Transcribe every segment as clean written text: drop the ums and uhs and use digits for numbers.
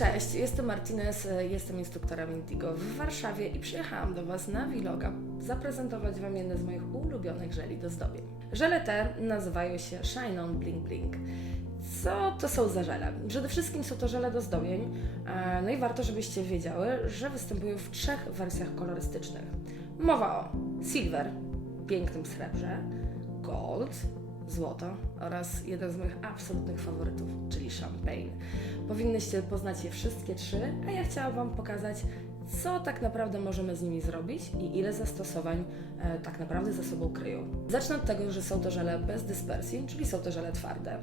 Cześć, jestem Martinez, jestem instruktorem Indigo w Warszawie i przyjechałam do Was na vloga zaprezentować Wam jedne z moich ulubionych żeli do zdobień. Żele te nazywają się Shine On Bling Bling. Co to są za żele? Przede wszystkim są to żele do zdobień, no i warto, żebyście wiedziały, że występują w 3 wersjach kolorystycznych. Mowa o Silver, pięknym srebrze, Gold, złoto oraz jeden z moich absolutnych faworytów, czyli Champagne. Powinnyście poznać je wszystkie 3, a ja chciałam Wam pokazać, co tak naprawdę możemy z nimi zrobić i ile zastosowań tak naprawdę za sobą kryją. Zacznę od tego, że są to żele bez dyspersji, czyli są to żele twarde.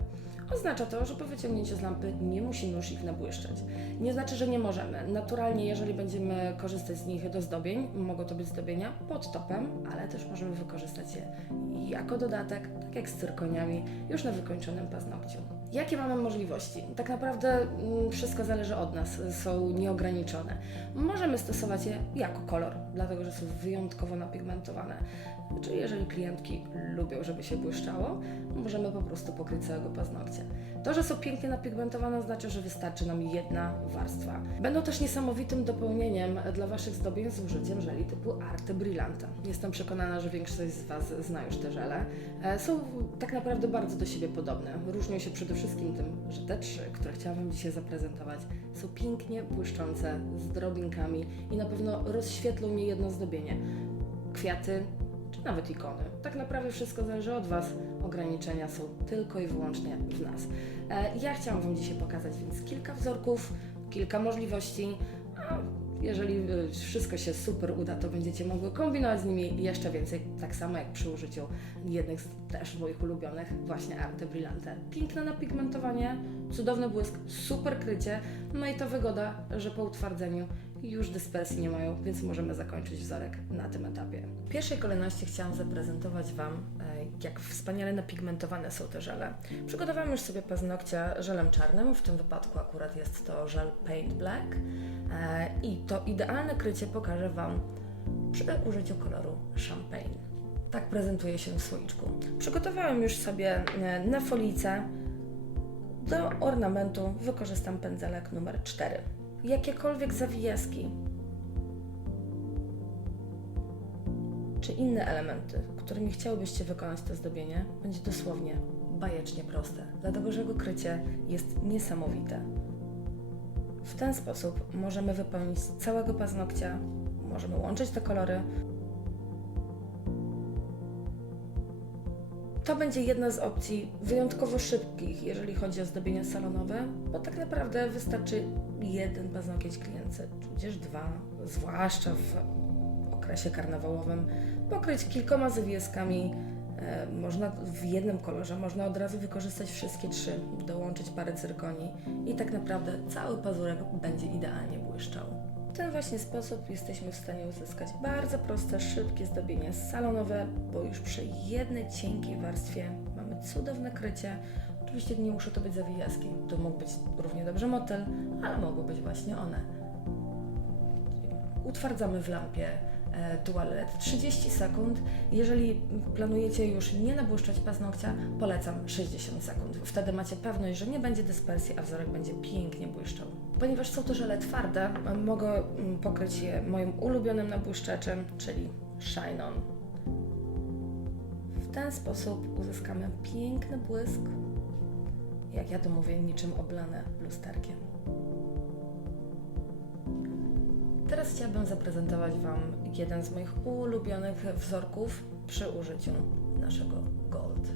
Oznacza to, że po wyciągnięciu z lampy nie musimy już ich nabłyszczać. Nie znaczy, że nie możemy. Naturalnie, jeżeli będziemy korzystać z nich do zdobień, mogą to być zdobienia pod topem, ale też możemy wykorzystać je jako dodatek, tak jak z cyrkoniami, już na wykończonym paznokciu. Jakie mamy możliwości? Tak naprawdę wszystko zależy od nas, są nieograniczone. Możemy stosować je jako kolor, dlatego że są wyjątkowo napigmentowane. Czyli jeżeli klientki lubią, żeby się błyszczało, możemy po prostu pokryć całego paznokcia. To, że są pięknie napigmentowane, znaczy, że wystarczy nam jedna warstwa. Będą też niesamowitym dopełnieniem dla Waszych zdobień z użyciem żeli typu Arte Brillante. Jestem przekonana, że większość z Was zna już te żele. Są tak naprawdę bardzo do siebie podobne. Różnią się przede wszystkim tym, że te 3, które chciałam Wam dzisiaj zaprezentować, są pięknie błyszczące, z drobinkami i na pewno rozświetlą niejedno zdobienie. Kwiaty, czy nawet ikony. Tak naprawdę wszystko zależy od Was. Ograniczenia są tylko i wyłącznie w nas. Ja chciałam Wam dzisiaj pokazać więc kilka wzorków, kilka możliwości. A jeżeli wszystko się super uda, to będziecie mogły kombinować z nimi jeszcze więcej, tak samo jak przy użyciu jednych z też moich ulubionych, właśnie Arte Brillante. Piękne napigmentowanie, cudowny błysk, super krycie, no i ta wygoda, że po utwardzeniu już dyspersji nie mają, więc możemy zakończyć wzorek na tym etapie. W pierwszej kolejności chciałam zaprezentować Wam, jak wspaniale napigmentowane są te żele. Przygotowałam już sobie paznokcia żelem czarnym, w tym wypadku akurat jest to żel Paint Black i to idealne krycie pokażę Wam przy użyciu koloru Champagne. Tak prezentuje się w słoiczku. Przygotowałam już sobie na folijce. Do ornamentu wykorzystam pędzelek numer 4. Jakiekolwiek zawijaski czy inne elementy, którymi chciałybyście wykonać to zdobienie, będzie dosłownie bajecznie proste, dlatego że jego krycie jest niesamowite. W ten sposób możemy wypełnić całego paznokcia, możemy łączyć te kolory. To będzie jedna z opcji wyjątkowo szybkich, jeżeli chodzi o zdobienia salonowe, bo tak naprawdę wystarczy jeden paznokieć klientce, tudzież 2, zwłaszcza w okresie karnawałowym, pokryć kilkoma zawijaskami. Można w jednym kolorze, można od razu wykorzystać wszystkie 3, dołączyć parę cyrkoni i tak naprawdę cały pazurek będzie idealnie błyszczał. W ten właśnie sposób jesteśmy w stanie uzyskać bardzo proste, szybkie zdobienie salonowe, bo już przy jednej cienkiej warstwie mamy cudowne krycie. Oczywiście nie muszą to być zawijaski, to mógł być równie dobrze motyl, ale mogły być właśnie one. Utwardzamy w lampie Dual LED 30 sekund. Jeżeli planujecie już nie nabłyszczać paznokcia, polecam 60 sekund. Wtedy macie pewność, że nie będzie dyspersji, a wzorek będzie pięknie błyszczał. Ponieważ są to żele twarde, mogę pokryć je moim ulubionym nabłyszczaczem, czyli Shine On. W ten sposób uzyskamy piękny błysk, jak ja to mówię, niczym oblane lusterkiem. Teraz chciałabym zaprezentować Wam jeden z moich ulubionych wzorków przy użyciu naszego Gold.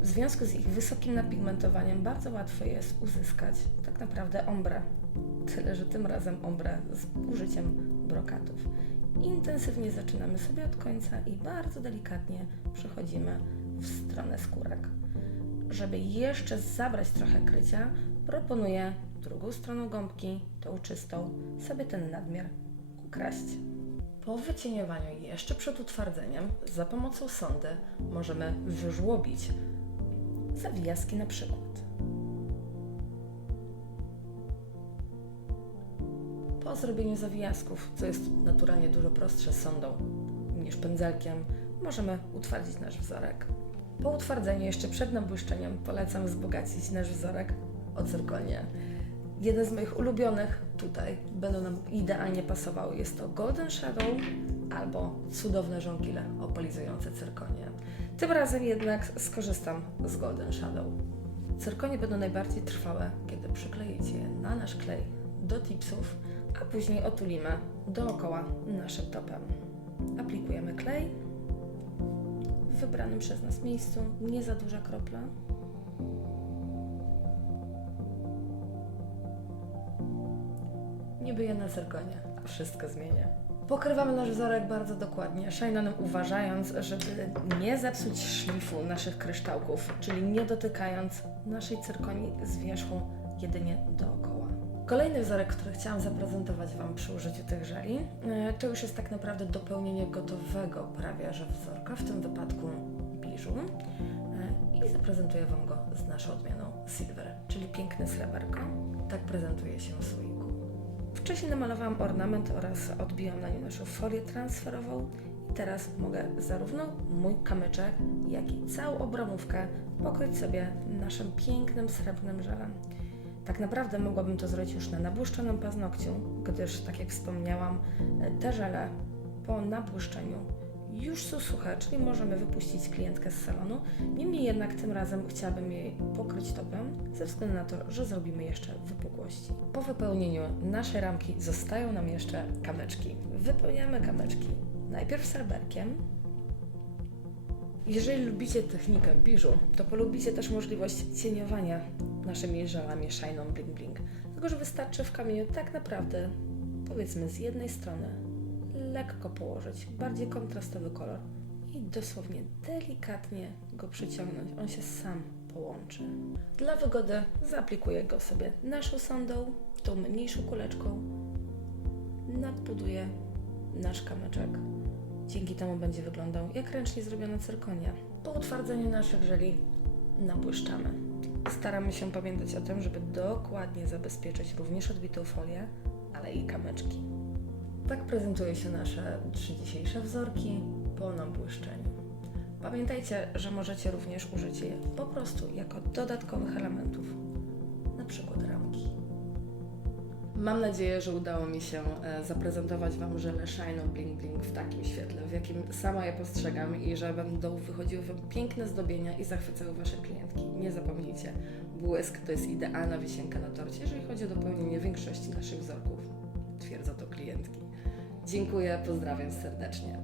W związku z ich wysokim napigmentowaniem bardzo łatwo jest uzyskać tak naprawdę ombre, tyle że tym razem ombre z użyciem brokatów. Intensywnie zaczynamy sobie od końca i bardzo delikatnie przechodzimy w stronę skórek. Żeby jeszcze zabrać trochę krycia, proponuję drugą stroną gąbki, tą czystą, sobie ten nadmiar ukraść. Po wycieniowaniu jeszcze przed utwardzeniem za pomocą sondy możemy wyżłobić zawijaski na przykład. Po zrobieniu zawijasków, co jest naturalnie dużo prostsze sondą niż pędzelkiem, możemy utwardzić nasz wzorek. Po utwardzeniu jeszcze przed nabłyszczeniem polecam wzbogacić nasz wzorek o cyrkonię. Jeden z moich ulubionych tutaj będą nam idealnie pasowały. Jest to Golden Shadow albo cudowne żonkile opalizujące cyrkonie. Tym razem jednak skorzystam z Golden Shadow. Cyrkonie będą najbardziej trwałe, kiedy przykleicie je na nasz klej do tipsów, a później otulimy dookoła naszym topem. Aplikujemy klej w wybranym przez nas miejscu, nie za duża kropla. Niby je na cyrkonie, a wszystko zmienia. Pokrywamy nasz wzorek bardzo dokładnie, Shine'onem uważając, żeby nie zepsuć szlifu naszych kryształków, czyli nie dotykając naszej cyrkonii z wierzchu, jedynie dookoła. Kolejny wzorek, który chciałam zaprezentować Wam przy użyciu tych żeli, to już jest tak naprawdę dopełnienie gotowego prawie że wzorka, w tym wypadku biżu. I zaprezentuję Wam go z naszą odmianą Silver, czyli piękne sreberko. Tak prezentuje się w słoiku. Wcześniej namalowałam ornament oraz odbiłam na nim naszą folię transferową i teraz mogę zarówno mój kamyczek, jak i całą obramówkę pokryć sobie naszym pięknym srebrnym żelem. Tak naprawdę mogłabym to zrobić już na nabłyszczonym paznokciu, gdyż, tak jak wspomniałam, te żele po nabłyszczeniu już są suche, czyli możemy wypuścić klientkę z salonu. Niemniej jednak tym razem chciałabym jej pokryć topem, ze względu na to, że zrobimy jeszcze wypukłości. Po wypełnieniu naszej ramki zostają nam jeszcze kamyczki. Wypełniamy kamyczki najpierw sreberkiem. Jeżeli lubicie technikę biżu, to polubicie też możliwość cieniowania naszymi żelami Shine On Bling Bling. Tylko że wystarczy w kamieniu tak naprawdę, powiedzmy z jednej strony, lekko położyć bardziej kontrastowy kolor i dosłownie delikatnie go przyciągnąć. On się sam połączy. Dla wygody zaaplikuję go sobie naszą sondą, tą mniejszą kuleczką, nadbuduję nasz kamyczek. Dzięki temu będzie wyglądał jak ręcznie zrobiona cyrkonia. Po utwardzeniu naszych żeli nabłyszczamy. Staramy się pamiętać o tym, żeby dokładnie zabezpieczyć również odbitą folię, ale i kamyczki. Tak prezentują się nasze 3 dzisiejsze wzorki po nabłyszczeniu. Pamiętajcie, że możecie również użyć je po prostu jako dodatkowych elementów, na przykład ramki. Mam nadzieję, że udało mi się zaprezentować Wam żele Shine On Bling Bling w takim świetle, w jakim sama je postrzegam i że będą wychodziły Wam piękne zdobienia i zachwycały Wasze klientki. Nie zapomnijcie, błysk to jest idealna wisienka na torcie, jeżeli chodzi o dopełnienie większości naszych wzorków. Twierdzą to klientki. Dziękuję, pozdrawiam serdecznie.